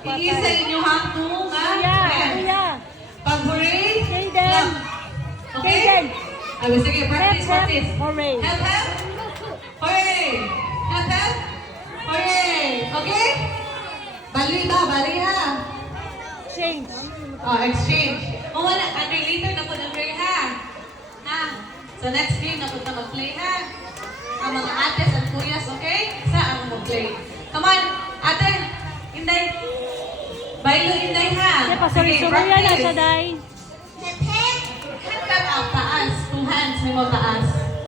Iisa inyo hangto nga. Kuya. Pag hooray, Jaden. clap. Okay? Jaden. Sige, practice. Hooray. Help, help. Hooray. Help, help. Hooray. Okay? Bali ha. Change. Exchange. Wala. Later na po na play ha. So next game na po na mag-play ha. Ang mga ates at kuyas, okay? Sa ang mag-play. Come on, ate. Inday. Bailo, Inday ha. Kasi pasuri-suri yan sa day. Hand up, taas. 2 hands, may mo taas.